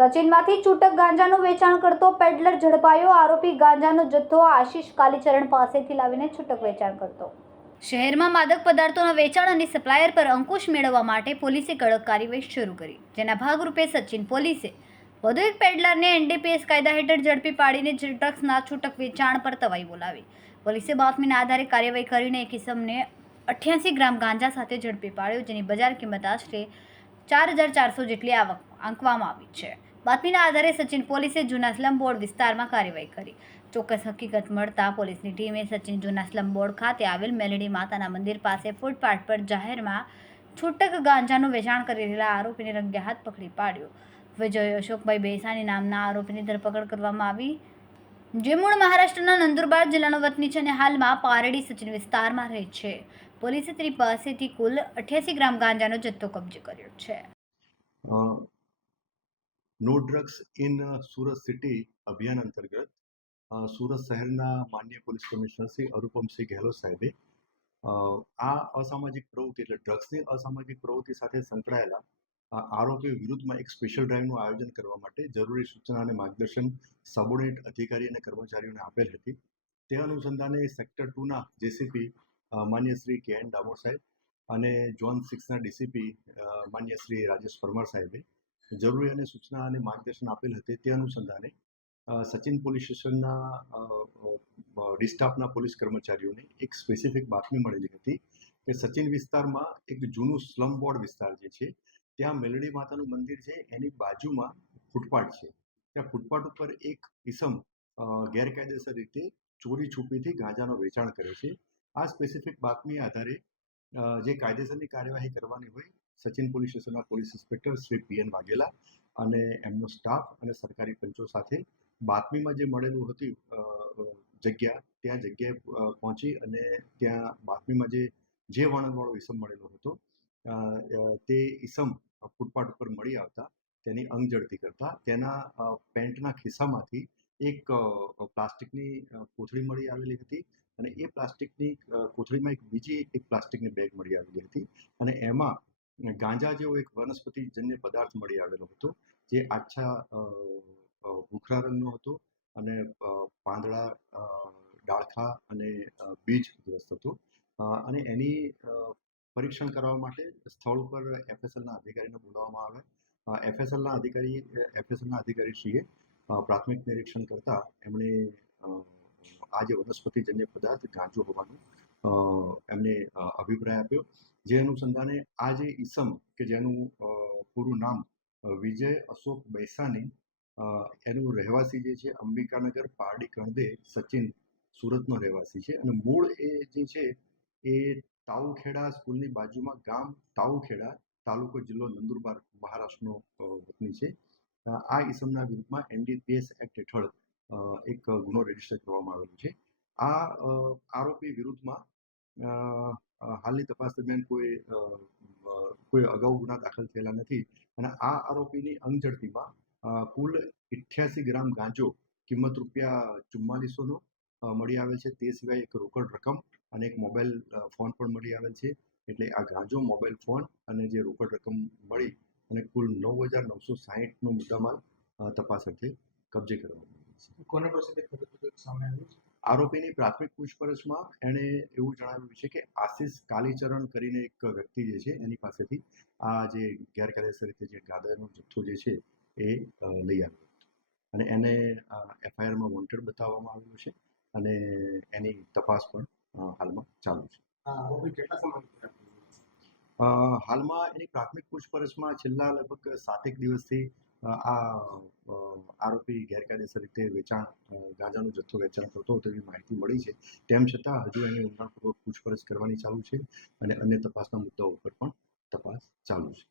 સચિનમાંથી છૂટક ગાંજાનું વેચાણ કરતો પેડલર ઝડપાયો. આરોપી ગાંજાનો જથ્થો આશિષ કાલીચરણ પાસેથી લાવીને છૂટક વેચાણ કરતો. શહેરમાં માદક પદાર્થોના વેચાણ અને સપ્લાયર પર અંકુશ મેળવવા માટે પોલીસે કડક કાર્યવાહી શરૂ કરી, જેના ભાગરૂપે સચિન પોલીસે વધુ એક પેડલરને એનડીપીએસ કાયદા હેઠળ ઝડપી પાડીને ડ્રગ્સના છૂટક વેચાણ પર તવાઈ બોલાવી. પોલીસે બાતમીના આધારે કાર્યવાહી કરીને એક ઇસમને 88 ગ્રામ ગાંજા સાથે ઝડપી પાડ્યો, જેની બજાર કિંમત આશરે 4400 જેટલી આંકવામાં આવી છે. બાતમીના આધારે સચિન પોલીસે જૂના સ્લમ બોર્ડ વિસ્તારમાં કાર્યવાહી કરી. ચોક્કસ હકીકત મળતા પોલીસની ટીમે સચિન જૂના સ્લમ બોર્ડ ખાતે આવેલ મેલડી માતાના મંદિર પાસે ફૂટપાથ પર જાહેરમાં છૂટક ગાંજાનું વેચાણ કરી રહેલા આરોપીને રંગે હાથ પકડી પાડ્યો. વિજય અશોકભાઈ બેસાણી નામના આરોપીની ધરપકડ કરવામાં આવી, જે મૂળ મહારાષ્ટ્રના નંદુરબાર જિલ્લાનો વતની છે અને હાલમાં પારડી સચિન વિસ્તારમાં રહે છે. પોલીસે તેની પાસેથી કુલ 88 ગ્રામ ગાંજાનો જથ્થો કબજે કર્યો છે. No drugs in Surat city અભિયાન અંતર્ગત સુરત શહેરના માનનીય પોલીસ કમિશનર શ્રી અરુપમસિંહ ગેહલોત સાહેબે આ અસામાજિક પ્રવૃત્તિ એટલે ડ્રગ્સની અસામાજિક પ્રવૃત્તિ સાથે સંકળાયેલા આરોપીઓ વિરુદ્ધમાં એક સ્પેશિયલ ડ્રાઈવનું આયોજન કરવા માટે જરૂરી સૂચના અને માર્ગદર્શન સબોર્ડિનેટ અધિકારી અને કર્મચારીઓને આપેલ હતી. તે અનુસંધાને સેક્ટર 2ના જેસીપી માન્ય શ્રી કે.એન. ડામોર સાહેબ અને ઝોન 6ના ડીસીપી માન્ય શ્રી રાજેશ પરમાર સાહેબે જરૂરી અને સૂચના અને માર્ગદર્શન આપેલ હતી. તે અનુસંધાને સચિન પોલીસ સ્ટેશનના ડિસ્ટાફના પોલીસ કર્મચારીઓને એક સ્પેસિફિક બાતમી મળેલી હતી કે સચિન વિસ્તારમાં એક જૂનું સ્લમ બોર્ડ વિસ્તાર જે છે ત્યાં મેલડી માતાનું મંદિર છે, એની બાજુમાં ફૂટપાથ છે. ત્યાં ફૂટપાથ ઉપર એક ઇસમ ગેરકાયદેસર રીતે ચોરી છુપીથી ગાંજાનો વેચાણ કરે છે. આ સ્પેસિફિક બાતમી આધારે જે કાયદેસરની કાર્યવાહી કરવાની હોય સચિન પોલીસ સ્ટેશનના પોલીસ ઇન્સ્પેક્ટર શ્રી પી.એન. વાઘેલા અને એમનો સ્ટાફ અને સરકારી પંચો સાથે બાતમીમાં જે મળેલું હતું ત્યાં જગ્યાએ પહોંચી અને ત્યાં બાતમીમાં જે વર્ણનવાળો ઇસમ મળેલો હતો તે ઇસમ ફૂટપાથ ઉપર મળી આવતા તેની અંગઝડતી કરતા તેના પેન્ટના ખિસ્સામાંથી એક પ્લાસ્ટિકની કોથળી મળી આવેલી હતી અને એ પ્લાસ્ટિકની કોથળીમાં બીજી એક પ્લાસ્ટિકની બેગ મળી આવેલી હતી અને એમાં ગાંજા જેવો એક વનસ્પતિજન્ય પદાર્થ મળી આવેલો હતો, જે આછા ભૂખરા રંગનો હતો અને પાંદડા, ડાળખા અને બીજ ગ્રસ્ત હતો અને એની પરીક્ષણ કરવા માટે સ્થળ ઉપર એફએસએલના અધિકારીને બોલાવવામાં આવ્યા. એફએસએલના અધિકારીશ્રીએ પ્રાથમિક નિરીક્ષણ કરતા એમણે આ જે વનસ્પતિજન્ય પદાર્થ ગાંજો હોવાનો એમને અભિપ્રાય આપ્યો. જે અનુસંધાને આ જે ઈસમ કે જેનું પૂરું નામ વિજય અશોક બેસાણી એનું રહેવાસી જે છે અંબિકાનગર પારડી કણદે સચિન સુરતનો રહેવાસી છે અને મૂળ એ જે છે એ તાઉખેડા સ્કૂલની બાજુમાં ગામ તાઉખેડા, તાલુકો જિલ્લો નંદુરબાર, મહારાષ્ટ્રનો વતની છે. આ ઈસમના વિરુદ્ધમાં એનડીપીએસ એક્ટ હેઠળ એક ગુનો રજીસ્ટર કરવામાં આવેલો છે. આ આરોપી વિરુદ્ધમાં હાલની તપાસ દરમિયાન કોઈ અગાઉ ગુના દાખલ થયેલા નથી અને આ આરોપીની અંગઝડતીમાં કુલ 88 ગ્રામ ગાંજો કિંમત ₹4400 મળી આવેલ છે. તે સિવાય એક રોકડ રકમ અને એક મોબાઈલ ફોન પણ મળી આવેલ છે. એટલે આ ગાંજો, મોબાઈલ ફોન અને જે રોકડ રકમ મળી અને કુલ 9,960નો મુદ્દામાલ તપાસ અર્થે કબજે કરવામાં આવ્યો છે. આરોપીની પ્રાથમિક પૂછપરછમાં એણે એવું જણાવ્યું છે કે આશિષ કાલીચરણ કરીને એક વ્યક્તિ જે છે એની પાસેથી આ જે ગેરકાયદેસર રીતે જે ગાંજાનો જથ્થો જે છે એ લઈ આવ્યો હતો અને એને એફઆઈઆરમાં વોન્ટેડ બતાવવામાં આવેલો છે અને એની તપાસ પણ હાલમાં ચાલુ છે. હાલમાં એની પ્રાથમિક પૂછપરછમાં છેલ્લા લગભગ 7 દિવસથી આ આરોપી ગેરકાયદેસર રીતે ગાંજાનો જથ્થો વેચાણ કરતો હતો એવી માહિતી મળી છે. તેમ છતાં હજુ એની ઊંડાણપૂર્વક પૂછપરછ કરવાની ચાલુ છે અને અન્ય તપાસના મુદ્દાઓ ઉપર પણ તપાસ ચાલુ છે.